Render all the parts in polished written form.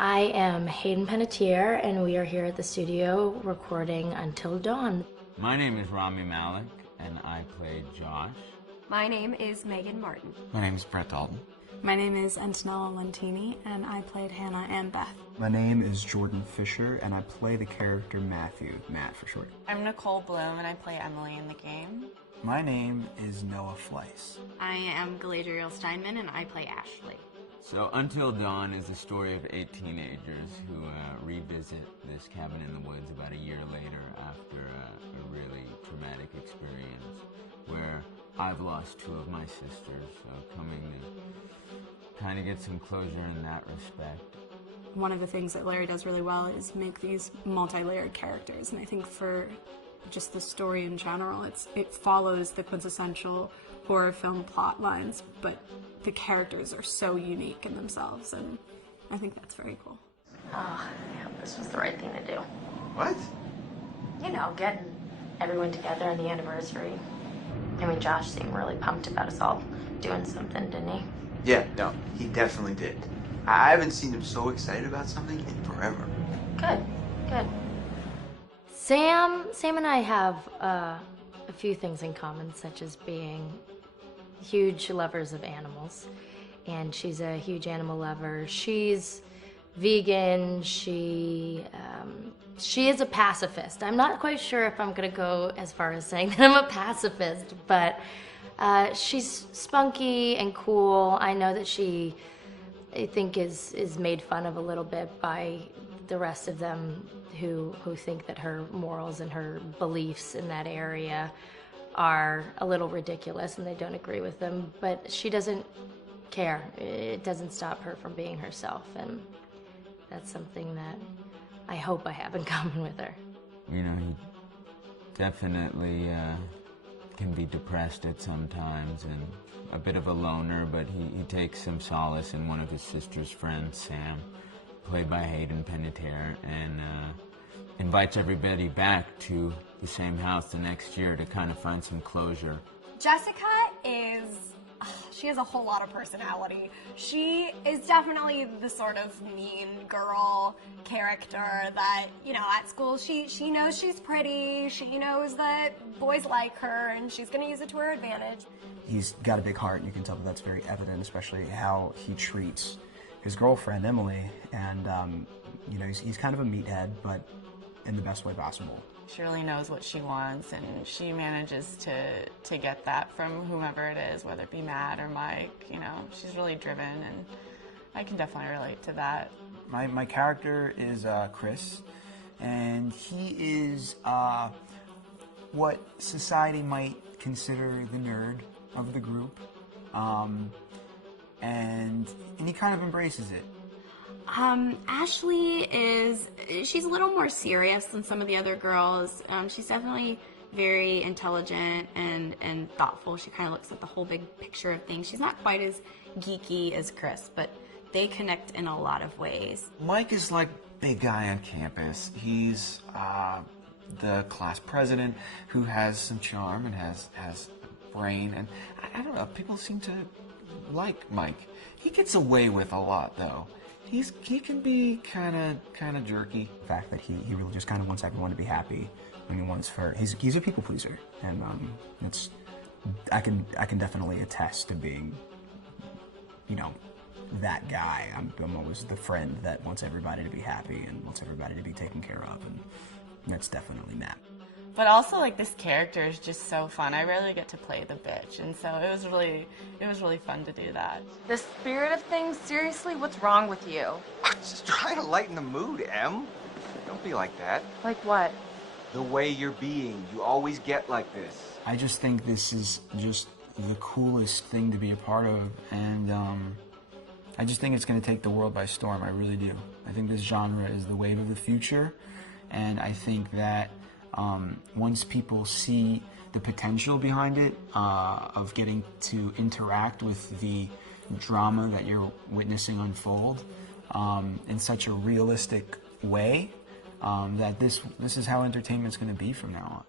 I am Hayden Panettiere, and we are here at the studio recording Until Dawn. My name is Rami Malek, and I play Josh. My name is Megan Martin. My name is Preto. My name is Antonella Lentini, and I played Hannah and Beth. My name is Jordan Fisher, and I play the character Matthew, Matt for short. I'm Nicole Bloom, and I play Emily in the game. My name is Noah Fleiss. I am Galadriel Steinman, and I play Ashley. So Until Dawn is the story of 8 teenagers who revisit this cabin in the woods about a year later after a really traumatic experience where I've lost 2 of my sisters, so coming to kind of get some closure in that respect. One of the things that Larry does really well is make these multi-layered characters, and I think for just the story in general, it follows the quintessential horror film plot lines, but the characters are so unique in themselves, and I think that's very cool. Oh, yeah, this was the right thing to do. What? You know, getting everyone together on the anniversary. I mean, Josh seemed really pumped about us all doing something, didn't he? Yeah, no, he definitely did. I haven't seen him so excited about something in forever. Good, good. Sam and I have a few things in common, such as being huge lovers of animals, and she's a huge animal lover. She's vegan. She is a pacifist. I'm not quite sure if I'm gonna go as far as saying that I'm a pacifist, but she's spunky and cool. I know that she, I think, is made fun of a little bit by the rest of them who think that her morals and her beliefs in that area are a little ridiculous and they don't agree with them, but she doesn't care. It doesn't stop her from being herself, and that's something that I hope I have in common with her. You know, he definitely can be depressed at some times and a bit of a loner, but he takes some solace in one of his sister's friends, Sam, played by Hayden Panettiere, and invites everybody back to the same house the next year to kind of find some closure. Jessica she has a whole lot of personality. She is definitely the sort of mean girl character that, you know, at school she knows she's pretty, she knows that boys like her, and she's going to use it to her advantage. He's got a big heart, and you can tell that that's very evident, especially how he treats his girlfriend, Emily, and, you know, he's kind of a meathead, but in the best way possible. She really knows what she wants, and she manages to get that from whomever it is, whether it be Matt or Mike. You know, she's really driven, and I can definitely relate to that. My character is Chris, and he is what society might consider the nerd of the group, and he kind of embraces it. Ashley she's a little more serious than some of the other girls. She's definitely very intelligent and thoughtful. She kind of looks at the whole big picture of things. She's not quite as geeky as Chris, but they connect in a lot of ways. Mike is like big guy on campus. He's the class president who has some charm and has brain, and I don't know, people seem to like Mike. He gets away with a lot, though. He can be kind of jerky. The fact that he really just kind of wants everyone to be happy, and he's a people pleaser, and I can definitely attest to being, you know, that guy. I'm always the friend that wants everybody to be happy and wants everybody to be taken care of, and that's definitely Matt. But also, like, this character is just so fun. I rarely get to play the bitch, and so it was really fun to do that. The spirit of things? Seriously, what's wrong with you? Just try to lighten the mood, Em. Don't be like that. Like what? The way you're being. You always get like this. I just think this is just the coolest thing to be a part of, and I just think it's going to take the world by storm. I really do. I think this genre is the wave of the future, and I think that once people see the potential behind it, of getting to interact with the drama that you're witnessing unfold in such a realistic way, that this is how entertainment's going to be from now on.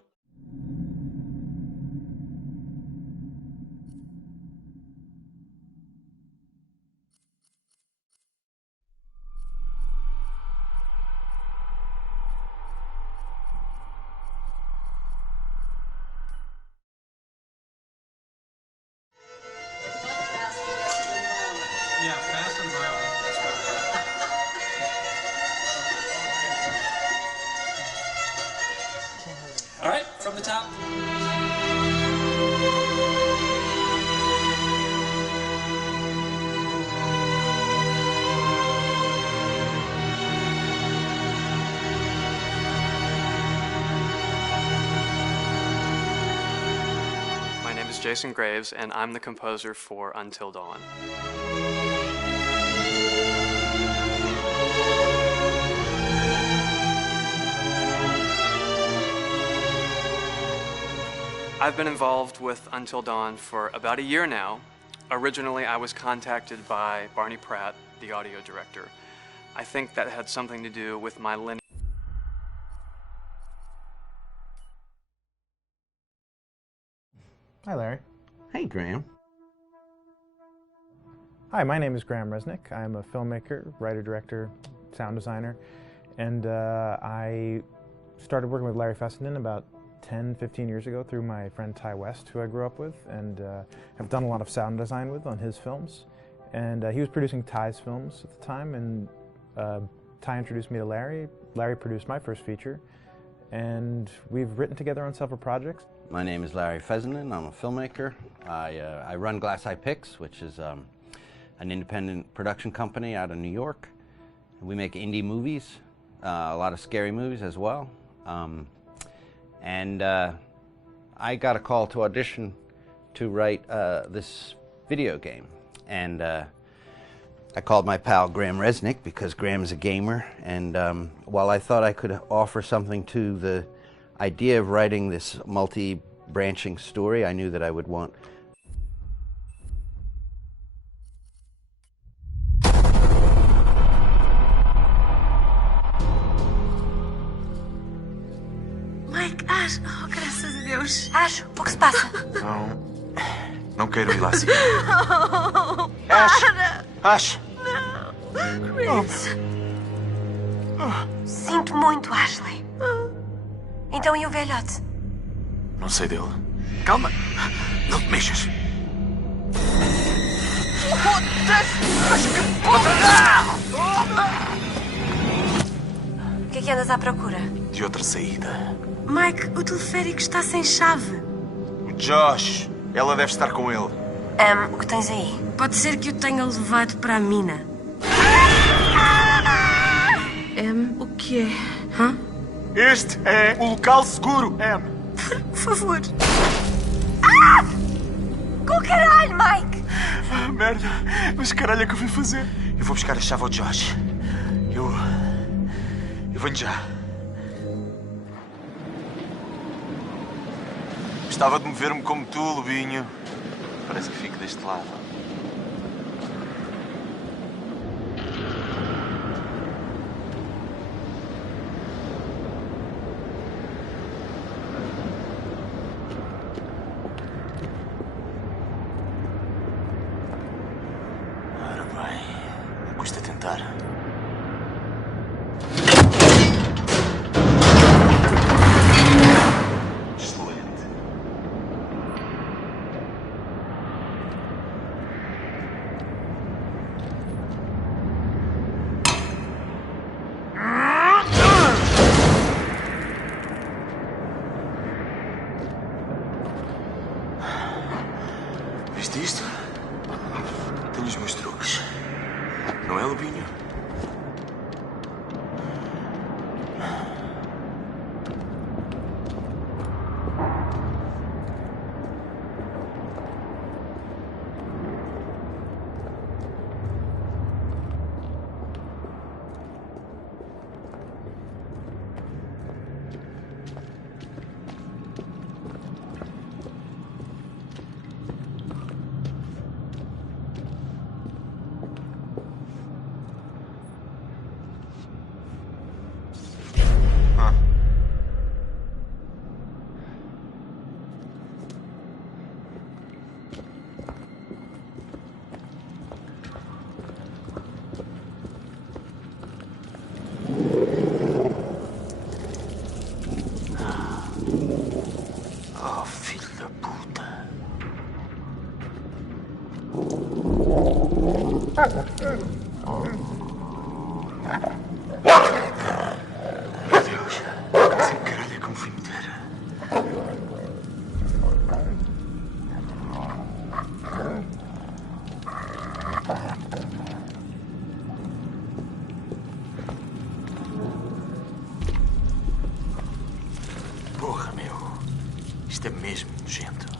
the top. My name is Jason Graves, and I'm the composer for Until Dawn. I've been involved with Until Dawn for about a year now. Originally, I was contacted by Barney Pratt, the audio director. I think that had something to do with my lineage. Hi, Larry. Hey, Graham. Hi, my name is Graham Resnick. I'm a filmmaker, writer, director, sound designer, and I started working with Larry Fessenden about 10, 15 years ago through my friend Ty West, who I grew up with, and have done a lot of sound design with on his films. And he was producing Ty's films at the time, and Ty introduced me to Larry. Larry produced my first feature, and we've written together on several projects. My name is Larry Fessenden. I'm a filmmaker. I run Glass Eye Pix, which is an independent production company out of New York. We make indie movies, a lot of scary movies as well. And I got a call to audition to write this video game. And I called my pal Graham Resnick because Graham's a gamer. And while I thought I could offer something to the idea of writing this multi-branching story, I knew that I would want Mike, Ash, oh, graças a Deus. Ash, o que se passa? Não quero ir lá assim. Oh, Ash! para! Ash! Não, Chris. Sinto muito, Ashley. Então e o velhote? Não sei dele. Calma! Não te mexas! Foda-se! Que porra! O que é que andas à procura? De outra saída. Mike, o teleférico está sem chave. O Josh! Ela deve estar com ele. O que tens aí? Pode ser que o tenha levado para a mina. O que é? Hã? Este é o local seguro, Em. Por favor. Com caralho, Mike! Merda! Mas caralho é que eu vim fazer? Eu vou buscar a chave ao Josh. Eu venho já. Gostava de mover-me como tu, Lobinho. Parece que fico deste lado. Ora bem, não custa tentar. Viste isto? Tenho os meus truques. Não é, Lobinho? Oh, filho da puta. Meu Deus. Sem caralho é como fui meter. Isto é mesmo nojento.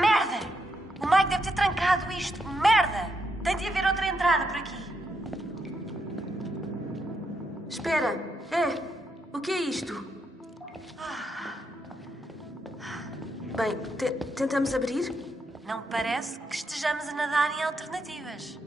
Merda! O Mike deve ter trancado isto. Merda! Tem de haver outra entrada por aqui. Espera. O que é isto? Bem, tentamos abrir? Não parece que estejamos a nadar em alternativas.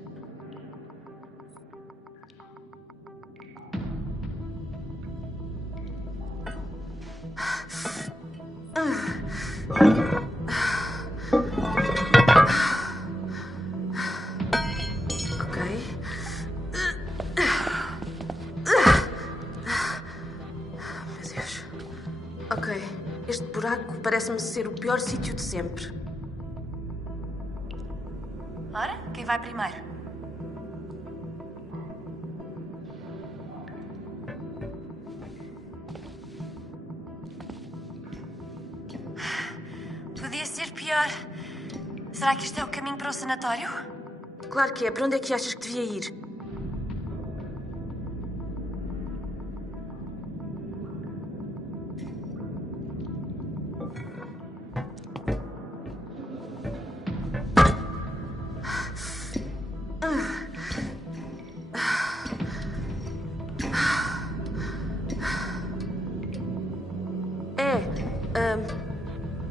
Este buraco parece-me ser o pior sítio de sempre. Ora, quem vai primeiro? Podia ser pior. Será que este é o caminho para o sanatório? Claro que é. Para onde é que achas que devia ir?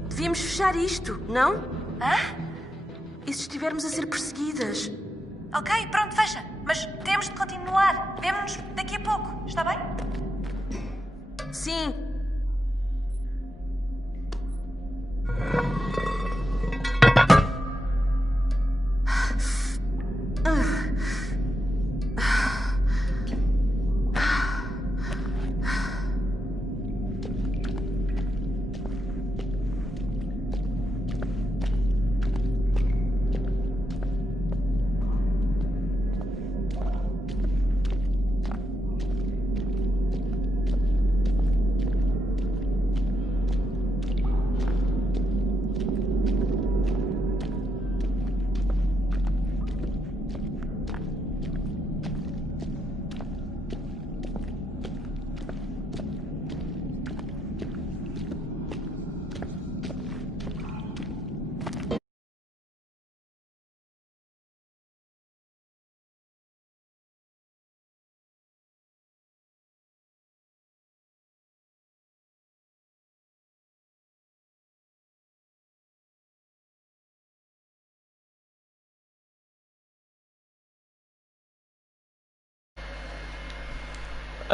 Devíamos fechar isto, não? Hã? E se estivermos a ser perseguidas? Ok, pronto, fecha. Mas temos de continuar. Vemo-nos daqui a pouco, está bem? Sim.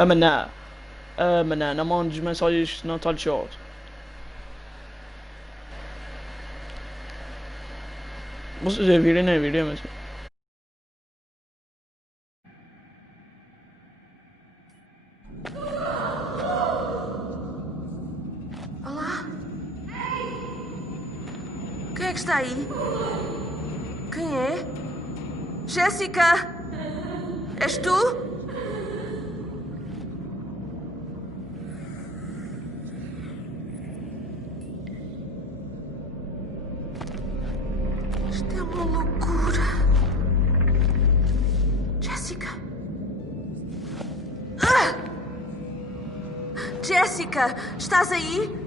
maná, não montes mensagens não tal short. Vocês já viram, não viram, mas... Olá? Quem é que está aí? Quem é? Jéssica? És tu? Isto é uma loucura. Jéssica? Ah! Jéssica, estás aí?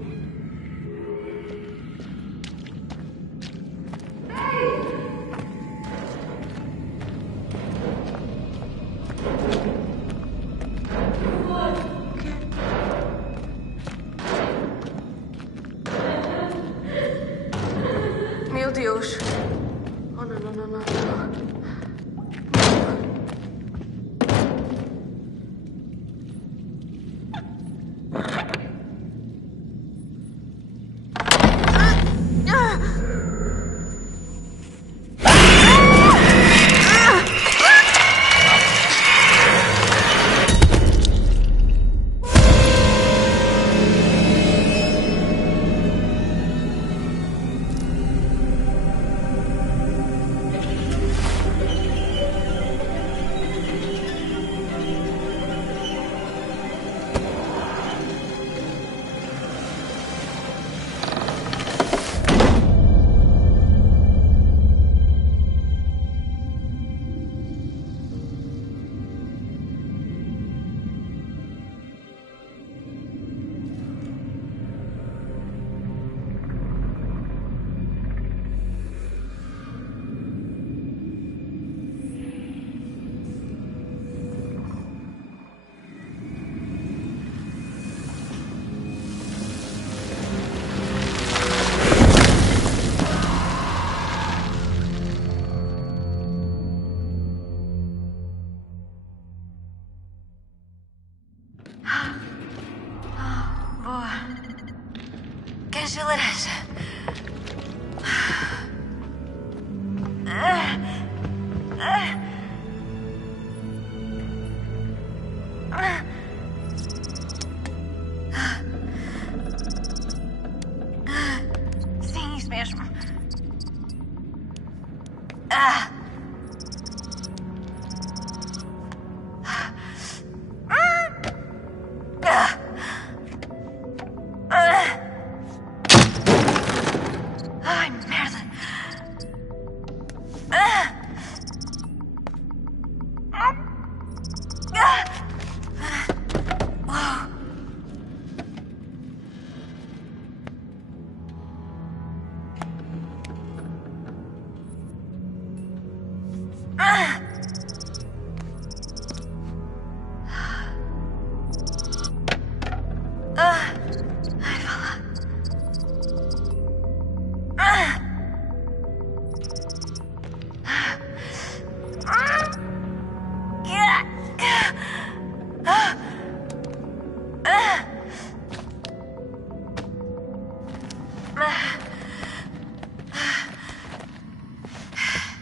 Meu Deus. Oh, não, não, não, não, não. Boa. Queres a laranja? Sim, isso mesmo. Ai, merda. Ai, vá lá.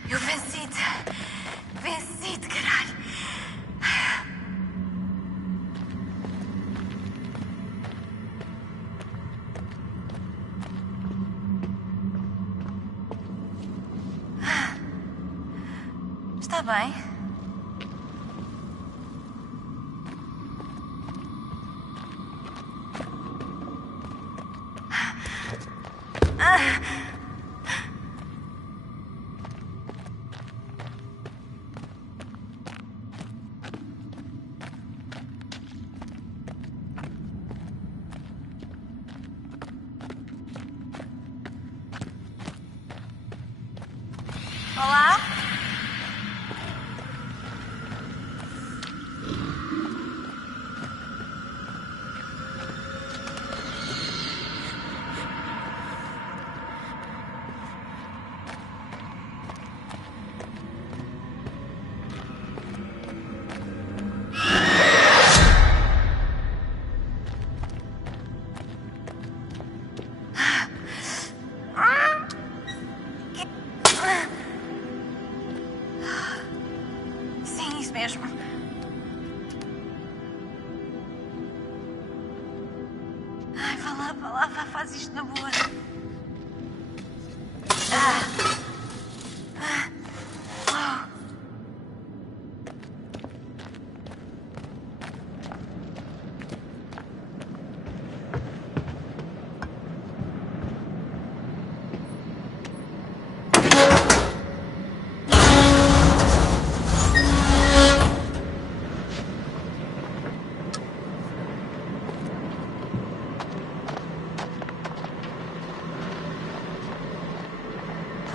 Eu venci-te. Venci-te, caralho. Está bem? Olá? faz isto na boa.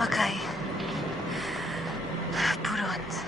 Ok. Por onde?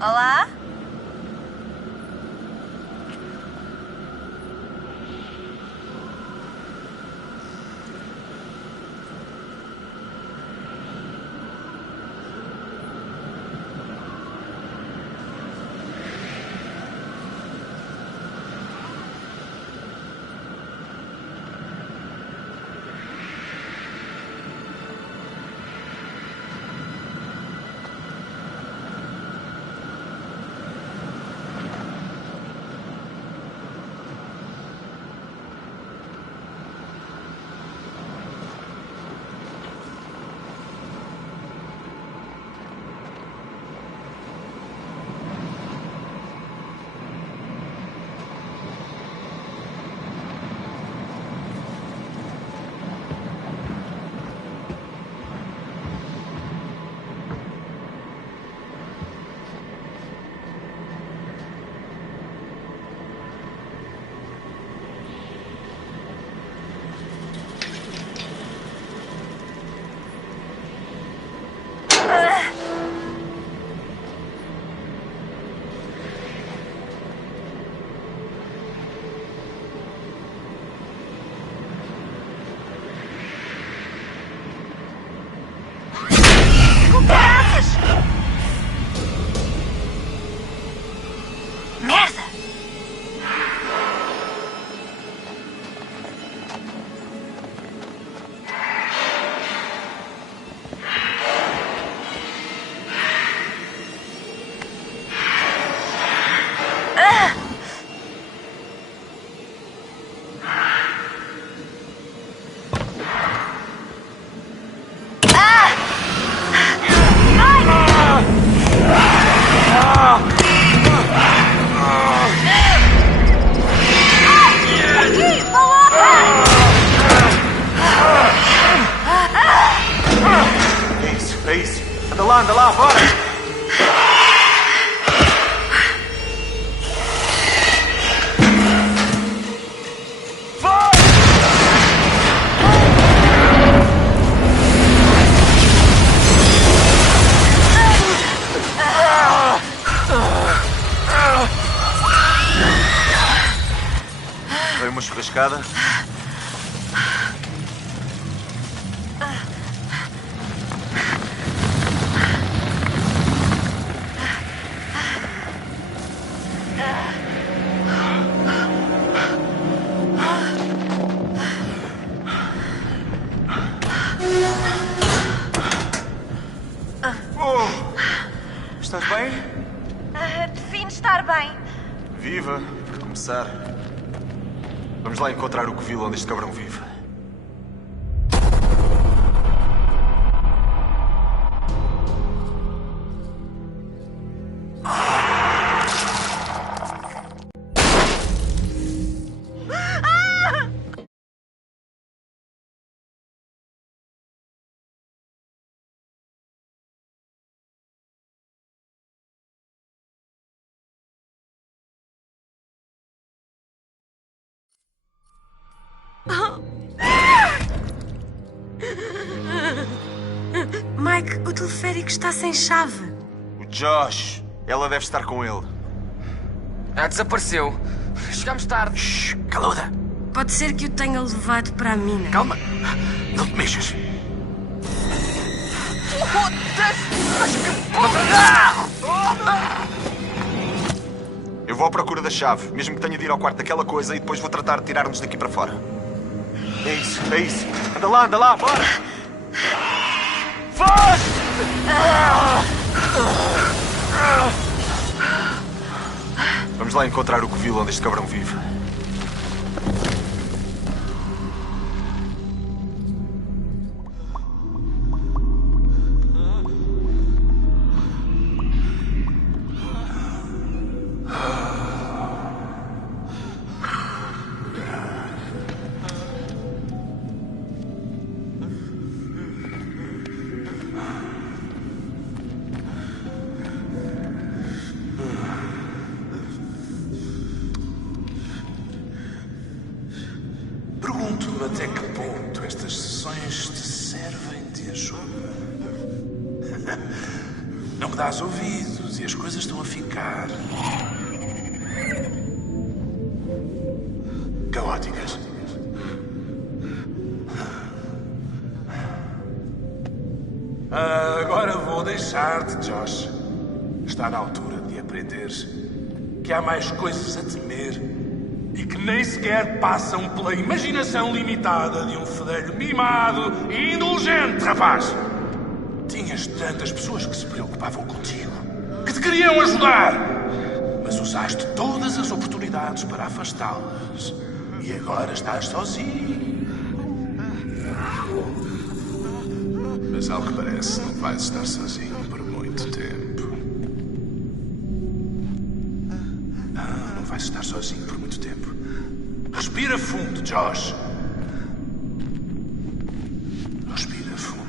Olá? Merda! É isso. Anda lá, bora! Veio uma churrascada. Oh, estás bem? Define estar bem. Viva, para começar. Vamos lá encontrar o covil onde este cabrão vive. Mike, o teleférico está sem chave. O Josh. Ela deve estar com ele. Desapareceu. Chegamos tarde. Shhh, caluda. Pode ser que o tenha levado para a mina. Calma. Não te mexas. Eu vou à procura da chave, mesmo que tenha de ir ao quarto daquela coisa, e depois vou tratar de tirar-nos daqui para fora. É isso, é isso. Anda lá, bora! Foge! Vamos lá encontrar o covil onde este cabrão vive. Pergunto-me até que ponto estas sessões te servem de ajuda. Não me dás ouvidos e as coisas estão a ficar caóticas. Agora vou deixar-te, Josh. Está na altura de aprenderes que há mais coisas a temer e que nem sequer passam pela imaginação limitada de um fedelho mimado e indulgente, rapaz. Tinhas tantas pessoas que se preocupavam contigo, que te queriam ajudar, mas usaste todas as oportunidades para afastá-las. E agora estás sozinho. Mas ao que parece, não vais estar sozinho por muito tempo. Não vais estar sozinho por muito tempo. Respira fundo, Josh. Respira fundo.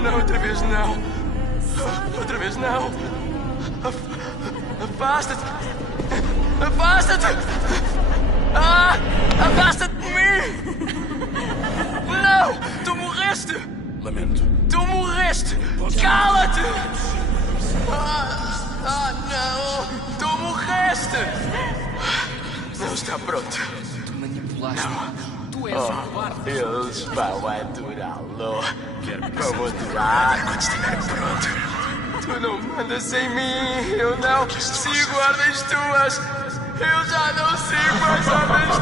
Não, outra vez não. Outra vez não. Afasta-te! Afasta-te! Afasta-te de mim! Não! Tu morreste! Lamento. Tu morreste! Cala-te! Não! Tu morreste! Não está pronto. Tu manipulaste. Não. Tu és um cobarde. Eles vão adorá-lo. Vão adorar quando estiver pronto. Tu não mandas em mim. Eu não sigo ordens tuas. Eu já não sigo mais ordens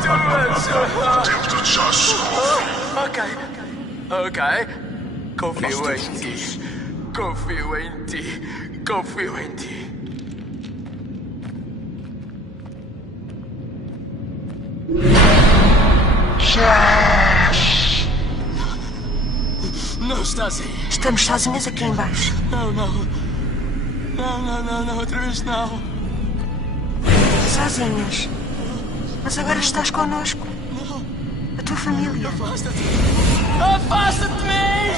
tuas. Ok. Confio em ti. Confio em ti. Confio em ti. Não estás aí. Estamos sozinhas aqui embaixo. Não, outra vez não. Sozinhas. Mas agora estás connosco. A tua família. Afasta-te! Afasta-te de mim!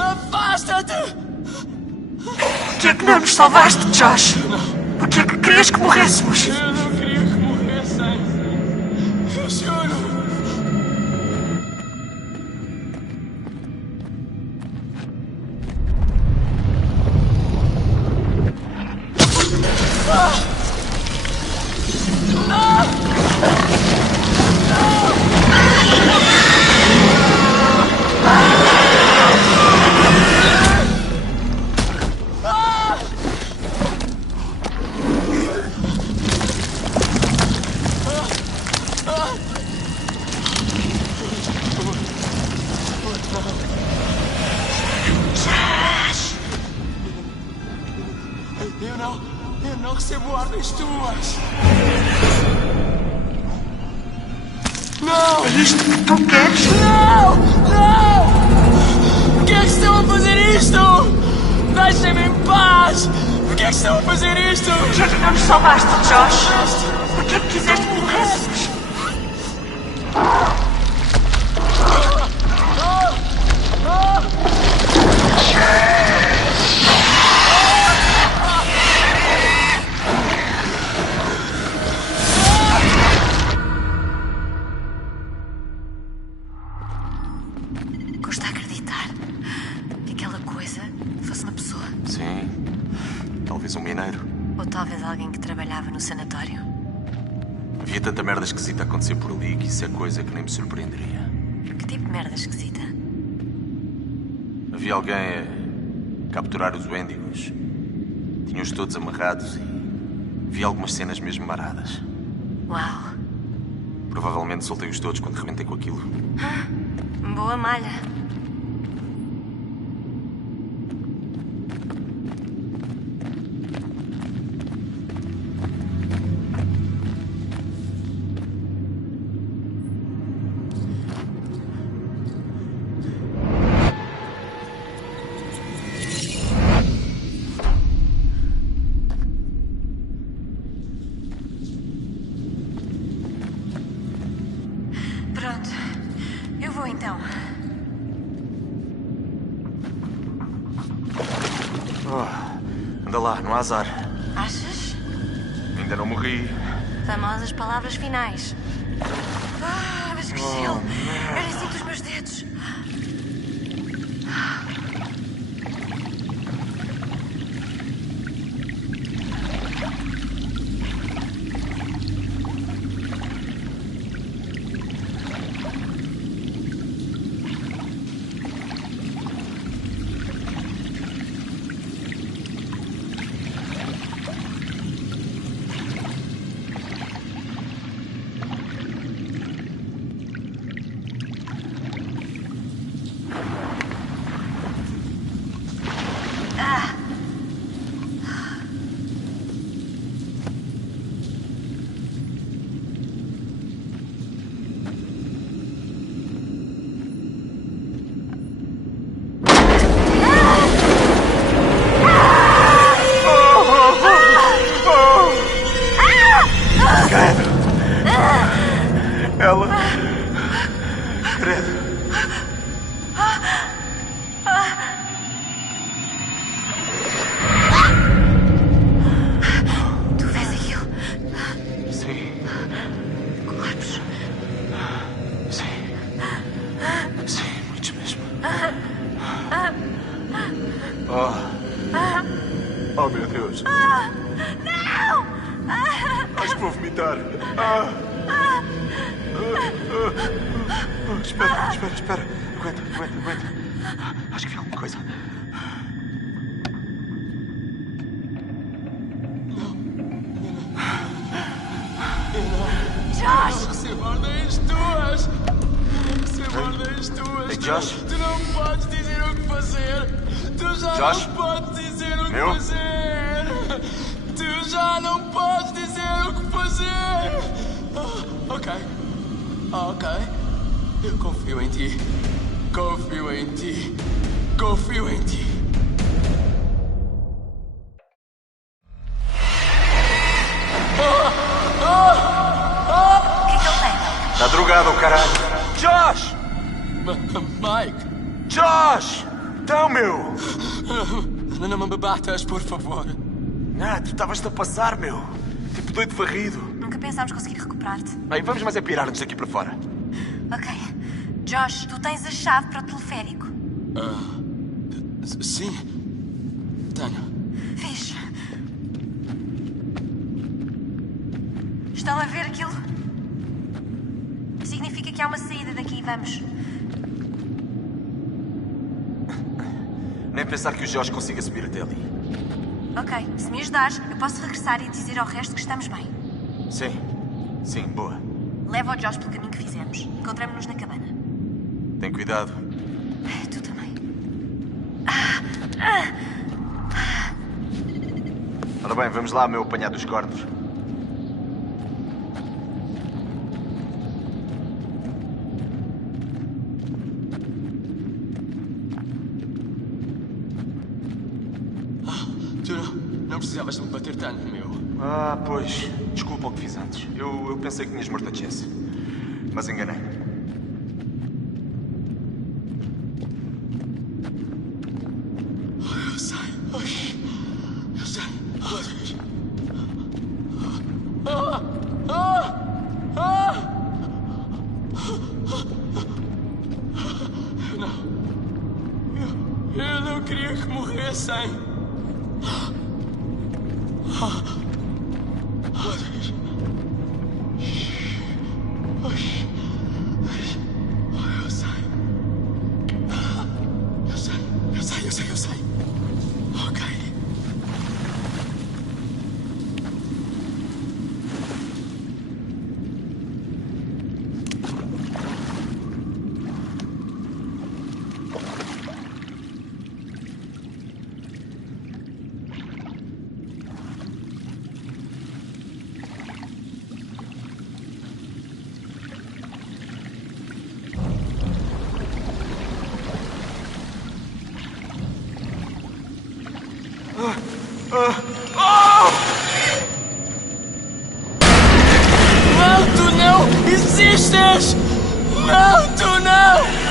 Afasta-te! Porquê é que não nos salvaste, Josh? Porquê é que querias que morrêssemos? Eu não queria que morressem. Eu juro. Eu não recebo ordens tuas. Não! É isto que tu queres? Não! Por que é que estão a fazer isto? Deixem-me em paz! Por que é que estão a fazer isto? Por que é que não nos salvaste, Josh? Por que é que quiseste que morrêssemos? Havia tanta merda esquisita a acontecer por ali que isso é coisa que nem me surpreenderia. Que tipo de merda esquisita? Havia alguém a capturar os Wendigos. Tinham-os todos amarrados e vi algumas cenas mesmo maradas. Uau. Provavelmente soltei-os todos quando rebentei com aquilo. Boa malha. Pronto. Eu vou então. Oh, anda lá, não há azar. Achas? Ainda não morri. Famosas palavras finais. Ah, mas que gelo! Eu nem sinto os meus dedos. Ela. Credo. Tu vês aquilo? Sim. Corpos. Sim. Sim, muitos mesmo. Oh, meu Deus. Não! Acho que vou vomitar. Espera. Aguenta. Acho que vi alguma coisa. Josh! Sem ordens tuas! Sem ordens tuas! Ei, Josh? Tu não podes dizer o que fazer! Tu já Josh? não podes dizer o que Meu? fazer! Tu já não podes dizer o que fazer! Ok. Eu confio em ti. Confio em ti. Confio em ti. O que é que ele tem? Está drogado, o caralho. Josh! Mike! Josh! Então, meu! Não me batas, por favor. Tu estavas-te a passar, meu. Tipo doido varrido. Nunca pensámos conseguir recuperar-te. Bem, vamos mais é pirar-nos daqui para fora. Ok. Josh, tu tens a chave para o teleférico. Sim. Tenho. Fixe. Estão a ver aquilo? Significa que há uma saída daqui. Vamos. Nem pensar que o Josh consiga subir até ali. Ok. Se me ajudares, eu posso regressar e dizer ao resto que estamos bem. Sim, boa. Leva o Josh pelo caminho que fizemos. Encontramos-nos na cabana. Tem cuidado. Tu também. Ora bem, vamos lá, meu apanhado dos cornos. Tu não precisavas de me bater tanto, meu. Pois. Desculpa o que fiz antes. Eu pensei que tinhas morto a Jess. Mas enganei. Eu sei. Eu sei. Eu não queria que morressem. desistas! Não, tu não!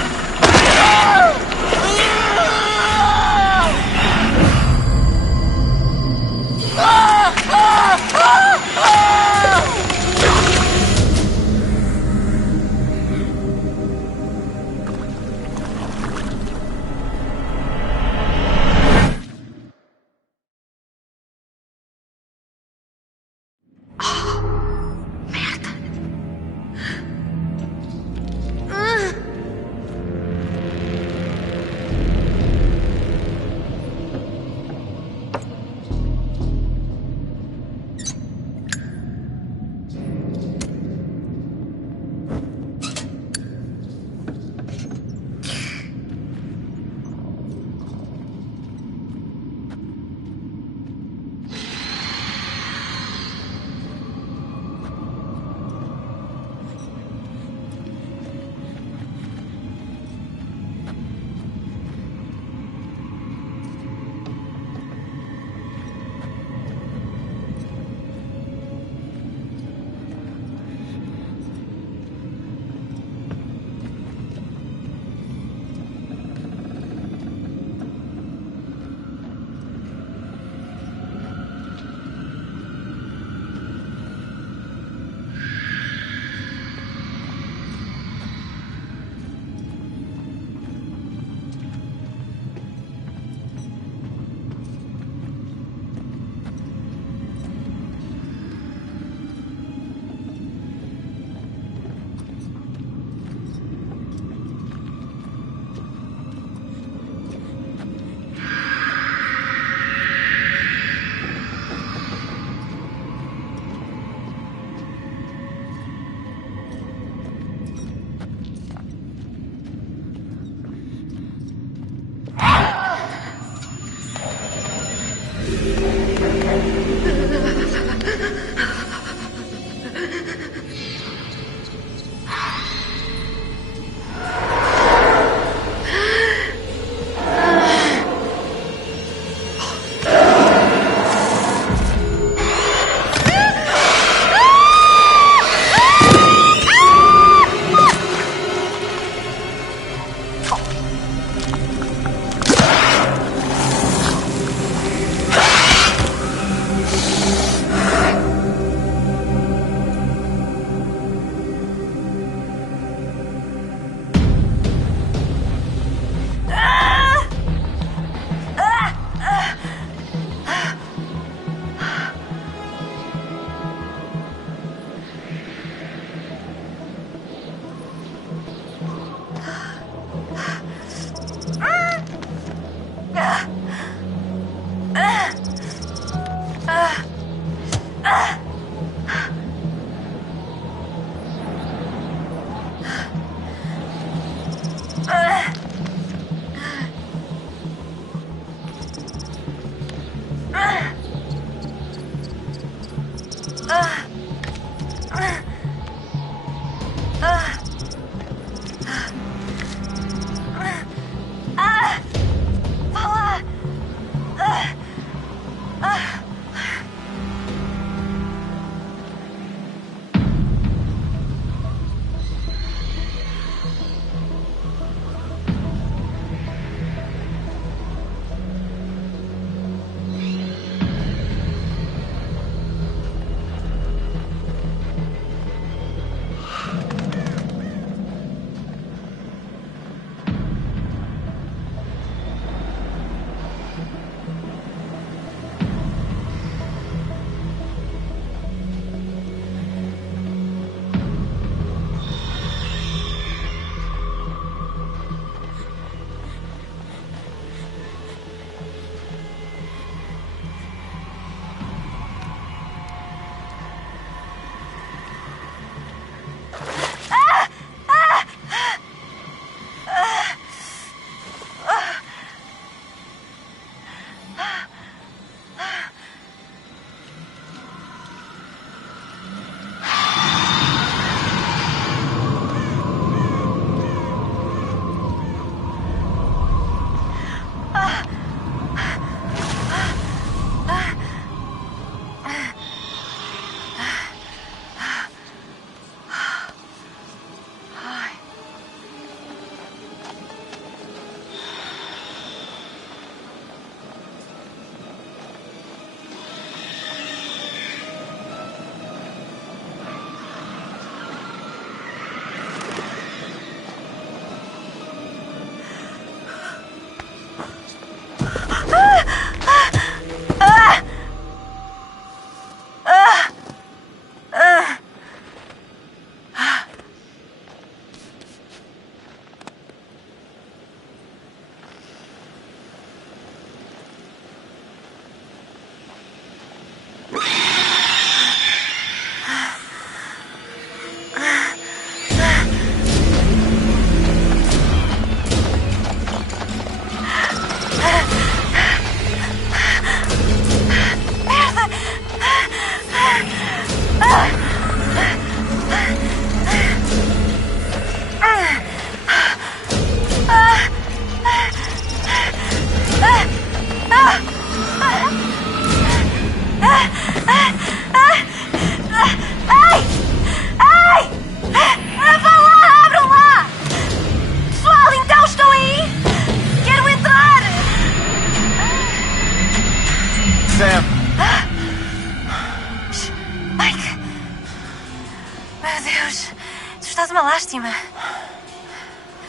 Meu Deus, tu estás uma lástima.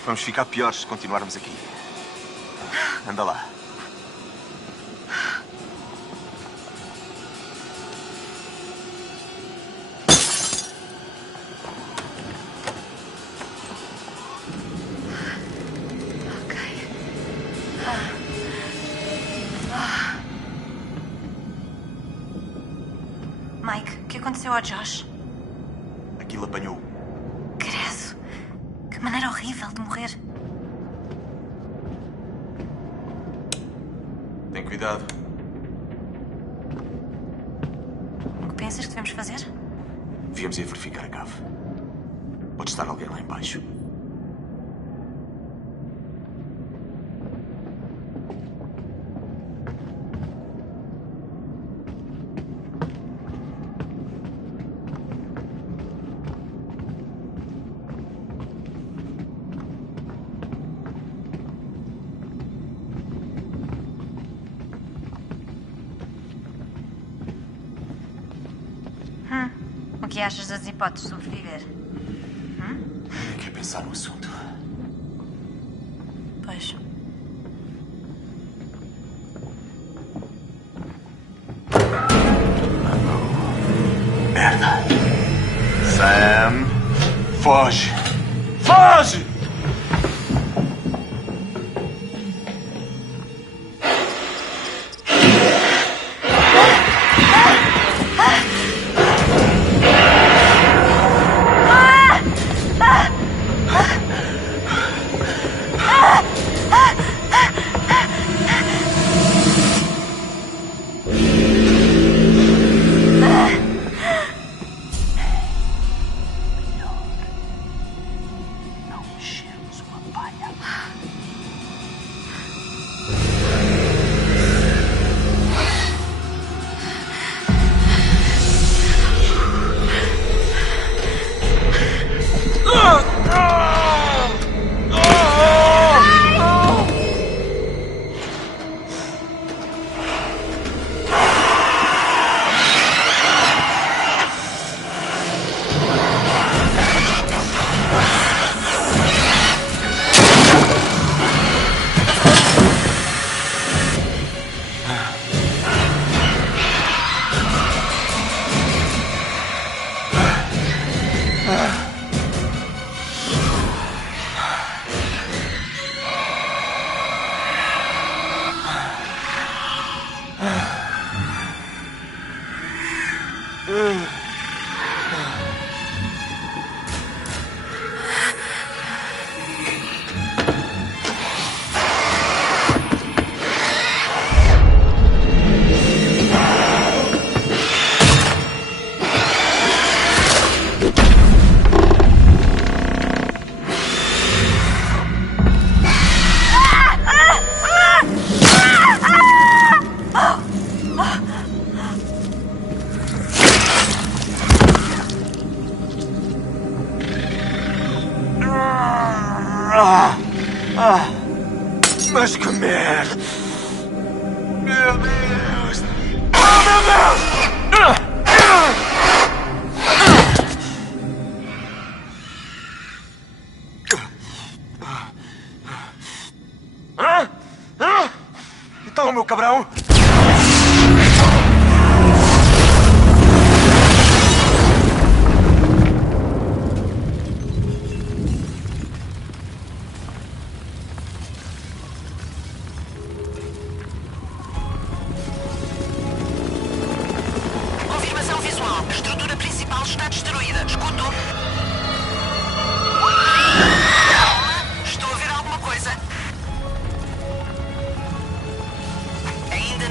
Vamos ficar piores se continuarmos aqui. Anda lá. Mike, o que aconteceu ao Josh? Aquilo apanhou. Credo. Que maneira horrível de morrer. Tem cuidado. O que pensas que devemos fazer? Viemos ir verificar a cave. Pode estar alguém lá embaixo. O que achas das hipóteses de sobreviver? Quer pensar no assunto? Pois. Merda. Sam, foge. Foge! Mas que merda! Meu Deus! Oh, meu Deus! Então, meu cabrão! Confirmação visual. A estrutura principal está destruída. Escuto. Calma. Estou a ver alguma coisa. Ainda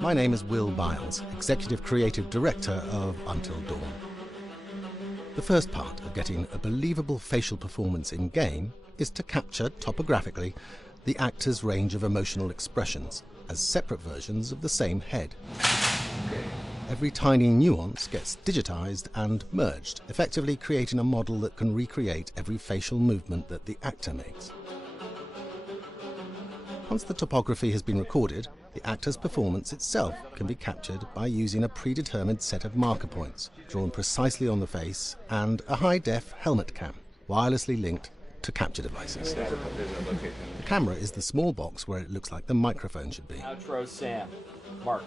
My name is Will Biles, Executive Creative Director of Until Dawn. The first part of getting a believable facial performance in-game is to capture, topographically, the actor's range of emotional expressions as separate versions of the same head. Every tiny nuance gets digitized and merged, effectively creating a model that can recreate every facial movement that the actor makes. Once the topography has been recorded, the actor's performance itself can be captured by using a predetermined set of marker points, drawn precisely on the face, and a high-def helmet cam, wirelessly linked to capture devices. The camera is the small box where it looks like the microphone should be. Outro Sam. Mark.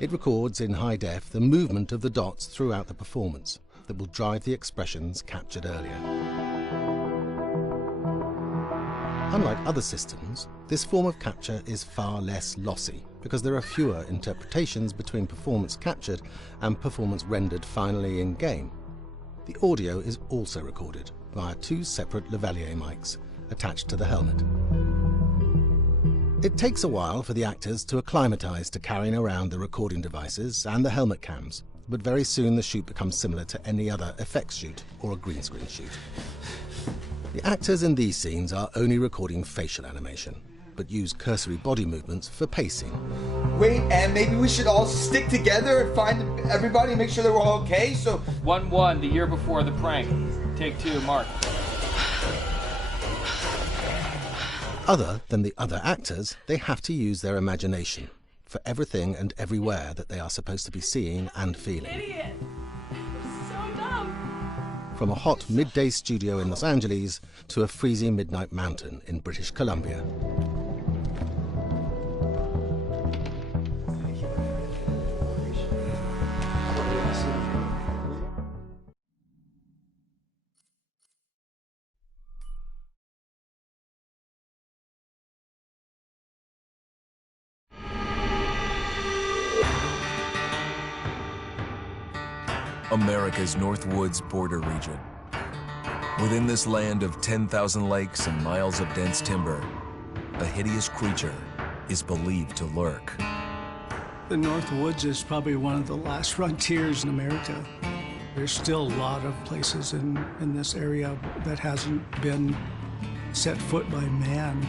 It records in high def the movement of the dots throughout the performance that will drive the expressions captured earlier. Unlike other systems, this form of capture is far less lossy because there are fewer interpretations between performance captured and performance rendered finally in-game. The audio is also recorded via two separate lavalier mics attached to the helmet. It takes a while for the actors to acclimatise to carrying around the recording devices and the helmet cams, but very soon the shoot becomes similar to any other effects shoot or a green screen shoot. The actors in these scenes are only recording facial animation, but use cursory body movements for pacing. Wait, and maybe we should all stick together and find everybody and make sure that we're all okay, so... 1-1, the year before the prank. Take 2, Mark. Other than the other actors, they have to use their imagination for everything and everywhere that they are supposed to be seeing and feeling. Idiot! So dumb! From a hot midday studio in Los Angeles to a freezing midnight mountain in British Columbia. America's Northwoods border region. Within this land of 10,000 lakes and miles of dense timber, a hideous creature is believed to lurk. The Northwoods is probably one of the last frontiers in America. There's still a lot of places in this area that hasn't been set foot by man.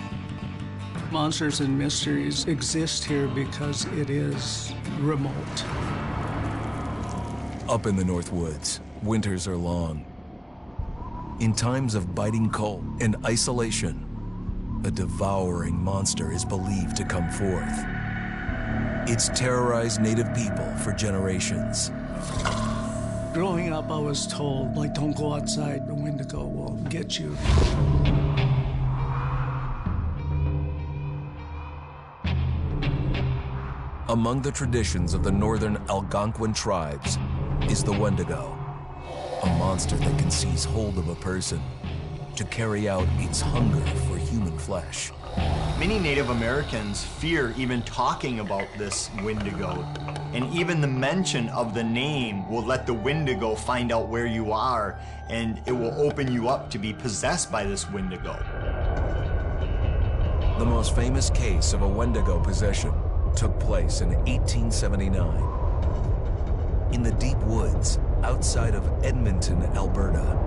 Monsters and mysteries exist here because it is remote. Up in the Northwoods, winters are long. In times of biting cold and isolation, a devouring monster is believed to come forth. It's terrorized native people for generations. Growing up, I was told, like, don't go outside, the Wendigo will get you. Among the traditions of the northern Algonquin tribes is the Wendigo, a monster that can seize hold of a person to carry out its hunger for human flesh. Many Native Americans fear even talking about this Wendigo, and even the mention of the name will let the Wendigo find out where you are, and it will open you up to be possessed by this Wendigo. The most famous case of a Wendigo possession took place in 1879 in the deep woods outside of Edmonton, Alberta.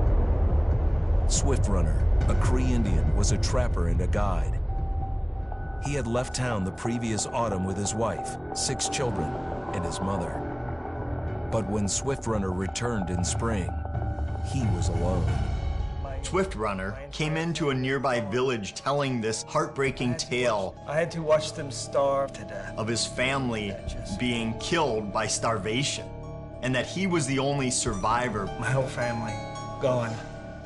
Swift Runner, a Cree Indian, was a trapper and a guide. He had left town the previous autumn with his wife, 6 children, and his mother. But when Swift Runner returned in spring, he was alone. Swift Runner came into a nearby village telling this heartbreaking tale. I had to watch them starve to death. Of his family being killed by starvation, and that he was the only survivor. My whole family gone.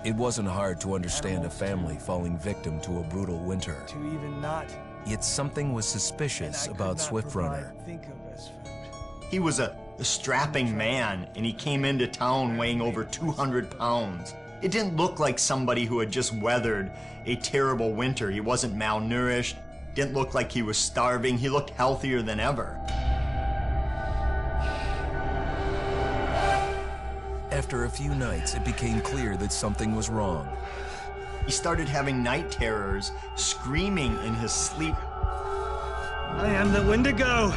It wasn't hard to understand a family falling victim to a brutal winter. To even not. Yet something was suspicious about Swift Runner. He was a strapping man, and he came into town weighing over 200 pounds. It didn't look like somebody who had just weathered a terrible winter. He wasn't malnourished, didn't look like he was starving. He looked healthier than ever. After a few nights, it became clear that something was wrong. He started having night terrors, screaming in his sleep. I am the Wendigo!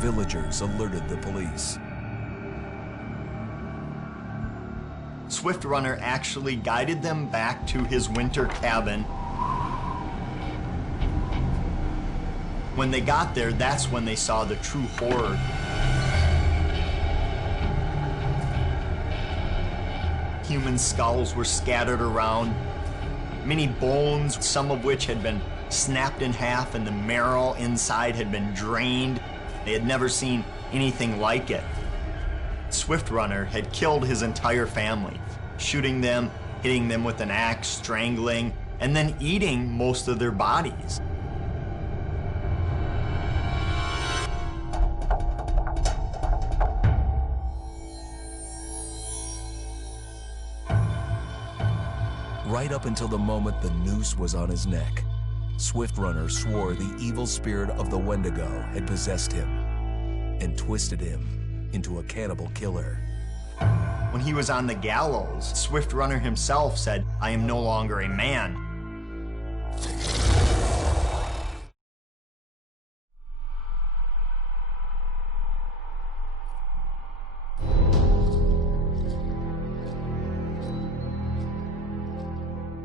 Villagers alerted the police. Swift Runner actually guided them back to his winter cabin. When they got there, that's when they saw the true horror. Human skulls were scattered around, many bones, some of which had been snapped in half, and the marrow inside had been drained. They had never seen anything like it. Swift Runner had killed his entire family, shooting them, hitting them with an axe, strangling, and then eating most of their bodies. Right up until the moment the noose was on his neck, Swift Runner swore the evil spirit of the Wendigo had possessed him and twisted him into a cannibal killer. When he was on the gallows, Swift Runner himself said, "I am no longer a man."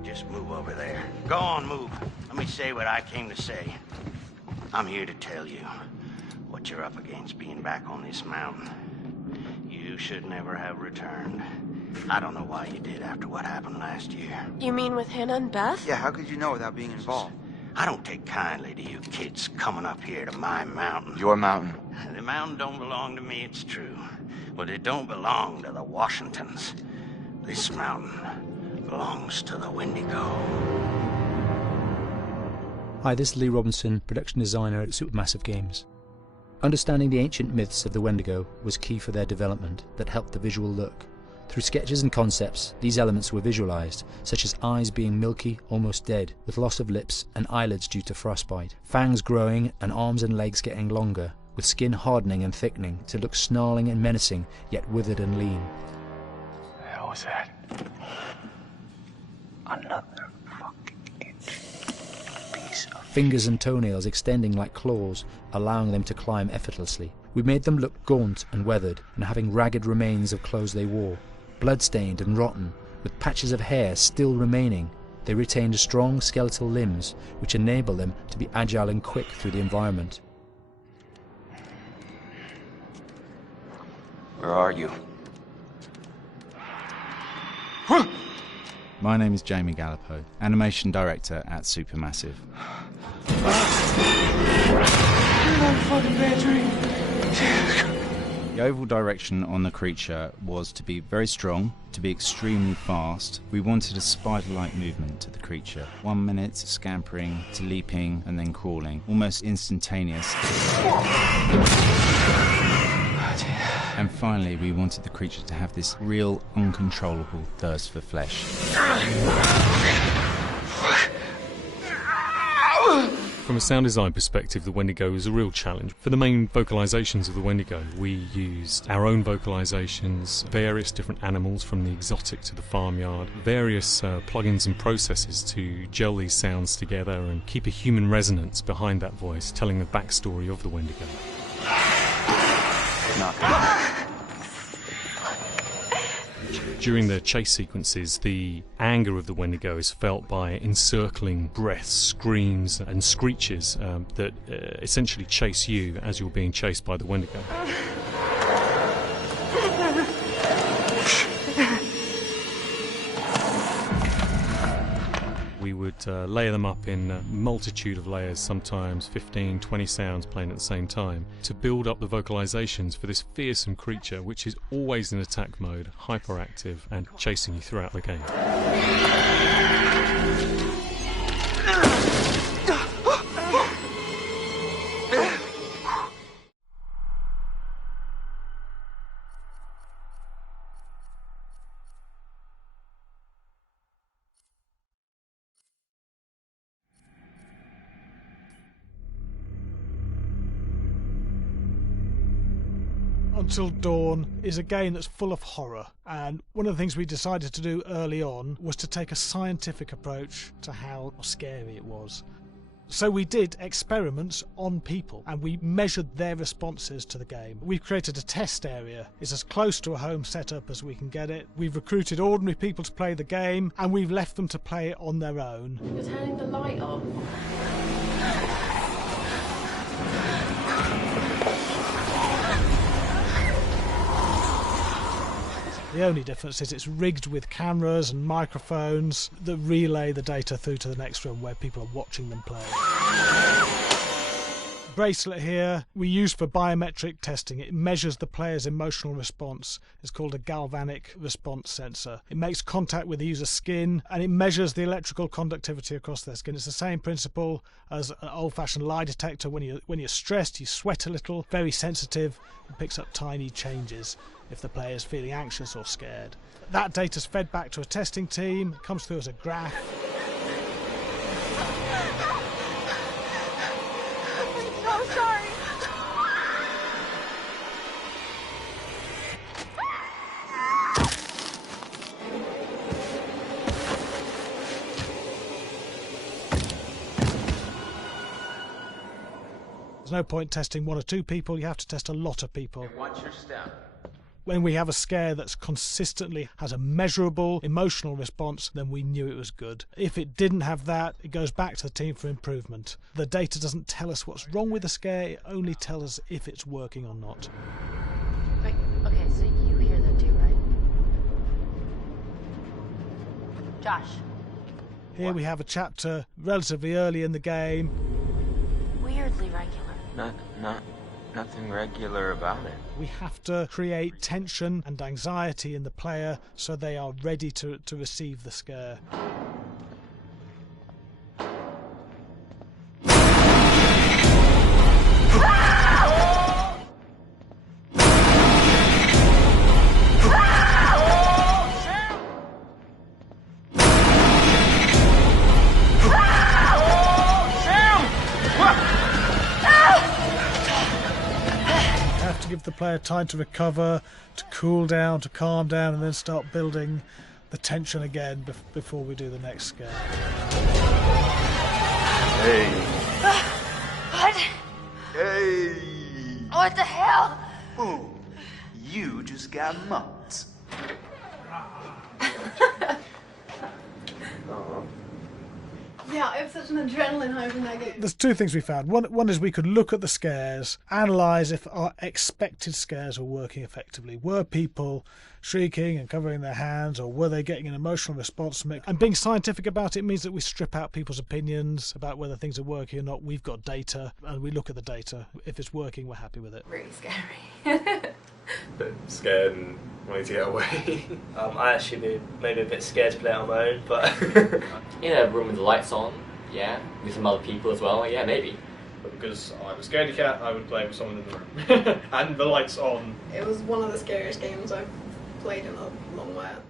Just move over there. Go on, move. Let me say what I came to say. I'm here to tell you what you're up against being back on this mountain. You should never have returned. I don't know why you did after what happened last year. You mean with Hannah and Beth? Yeah, how could you know without being involved? I don't take kindly to you kids coming up here to my mountain. Your mountain. The mountain don't belong to me, it's true. But it don't belong to the Washingtons. This mountain belongs to the Wendigo. Hi, this is Lee Robinson, production designer at Supermassive Games. Understanding the ancient myths of the Wendigo was key for their development that helped the visual look. Through sketches and concepts, these elements were visualized, such as eyes being milky, almost dead, with loss of lips and eyelids due to frostbite, fangs growing and arms and legs getting longer, with skin hardening and thickening to look snarling and menacing, yet withered and lean. What the hell was that? Another fucking piece of... Fingers and toenails extending like claws, allowing them to climb effortlessly. We made them look gaunt and weathered, and having ragged remains of clothes they wore. Blood-stained and rotten, with patches of hair still remaining, they retained strong skeletal limbs, which enable them to be agile and quick through the environment. Where are you? My name is Jamie Gallipo, Animation Director at Supermassive. The overall direction on the creature was to be very strong, to be extremely fast. We wanted a spider-like movement to the creature. 1 minute scampering to leaping and then crawling, almost instantaneous. And finally, we wanted the creature to have this real, uncontrollable thirst for flesh. From a sound design perspective, the Wendigo is a real challenge. For the main vocalisations of the Wendigo, we used our own vocalisations, various different animals from the exotic to the farmyard, various plugins and processes to gel these sounds together and keep a human resonance behind that voice, telling the backstory of the Wendigo. During the chase sequences, the anger of the Wendigo is felt by encircling breaths, screams and screeches that essentially chase you as you're being chased by the Wendigo. We would layer them up in a multitude of layers, sometimes 15, 20 sounds playing at the same time, to build up the vocalizations for this fearsome creature which is always in attack mode, hyperactive and chasing you throughout the game. Until Dawn is a game that's full of horror, and one of the things we decided to do early on was to take a scientific approach to how scary it was. So we did experiments on people and we measured their responses to the game. We've created a test area. It's as close to a home setup as we can get it. We've recruited ordinary people to play the game and we've left them to play it on their own. You're turning the light off. The only difference is it's rigged with cameras and microphones that relay the data through to the next room where people are watching them play. Bracelet here we use for biometric testing. It measures the player's emotional response. It's called a galvanic response sensor. It makes contact with the user's skin and it measures the electrical conductivity across their skin. It's the same principle as an old-fashioned lie detector. When you're stressed, you sweat a little, very sensitive, and picks up tiny changes if the player is feeling anxious or scared. That data's fed back to a testing team, comes through as a graph. I'm so sorry. There's no point testing one or two people, you have to test a lot of people. Watch your step. When we have a scare that's consistently has a measurable emotional response, then we knew it was good. If it didn't have that, it goes back to the team for improvement. The data doesn't tell us what's wrong with the scare, it only tells us if it's working or not. Wait, okay, so you hear that too, right? Josh. Here we have a chapter relatively early in the game. Weirdly regular. Nothing regular about it. We have to create tension and anxiety in the player so they are ready to receive the scare. Give the player time to recover, to cool down, to calm down, and then start building the tension again before we do the next scare. Hey. What? Hey. What the hell? Ooh, you just got mugged. Yeah, I have such an adrenaline high from that game. There's two things we found. One is we could look at the scares, analyse if our expected scares were working effectively. Were people shrieking and covering their hands, or were they getting an emotional response from it? And being scientific about it means that we strip out people's opinions about whether things are working or not. We've got data, and we look at the data. If it's working, we're happy with it. Really scary. Bit scared and wanting to get away. I actually be maybe a bit scared to play on my own, but in a room with the lights on, yeah, with some other people as well, yeah, maybe. But because I'm a scaredy cat, I would play with someone in the room. And the lights on. It was one of the scariest games I've played in a long while.